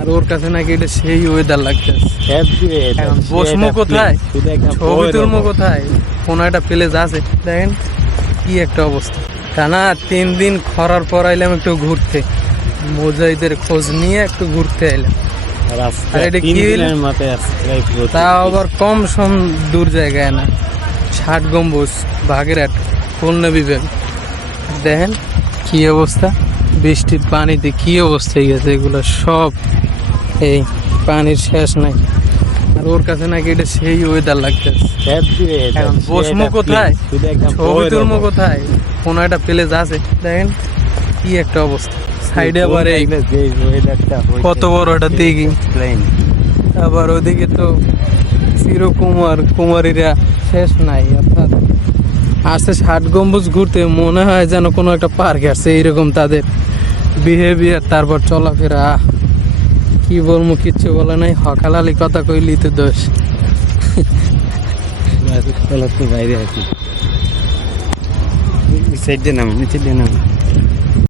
আর ওর কাছে নাকি এটা সেই ওয়েদার লাগতেছে। এখন বসমু কোথায়, ছবি তুলবো কোথায়, কোনো একটা প্লেস আছে। দেখেন কি একটা অবস্থা। টানা 3 দিন খরার পর আইলাম একটু ঘুরতে, মুজাহিদের খোঁজ নিয়ে একটু ঘুরতে আইলাম। আর এটা কি তা আবার কম সম দূর জায়গায় না, 60 গম্বুজ, বাগেরহাট, খুলনা বিভাগ। দেখেন কি অবস্থা, বৃষ্টির পানিতে কি অবস্থা হয়ে গেছে এগুলো সব, এই পানির শেষ নাই। আর ওর কাছে নাকি এটা সেই ওয়েদার লাগতেছে। এখন বসমু কোথায়, ছবি তুলবো কোথায়, কোনো একটা প্লেস আছে। দেখেন কি একটা অবস্থা। সাইডে আবার এই কত বড় একটা দিঘি, আবার ওদিকে তো কুমারীরা শেষ নাই। অর্থাৎ আসছে 60 গম্বুজ ঘুরতে, মনে হয় যেন কোনো একটা পার্কে আসছে, এইরকম তাদের বিহেভিয়ার, তারপর চলাফেরা। কি বলবো, কিচ্ছু বলে নাই, হকালালি কথা কইলি তো দোষ। বাইরে আছি, সাইডে নাম।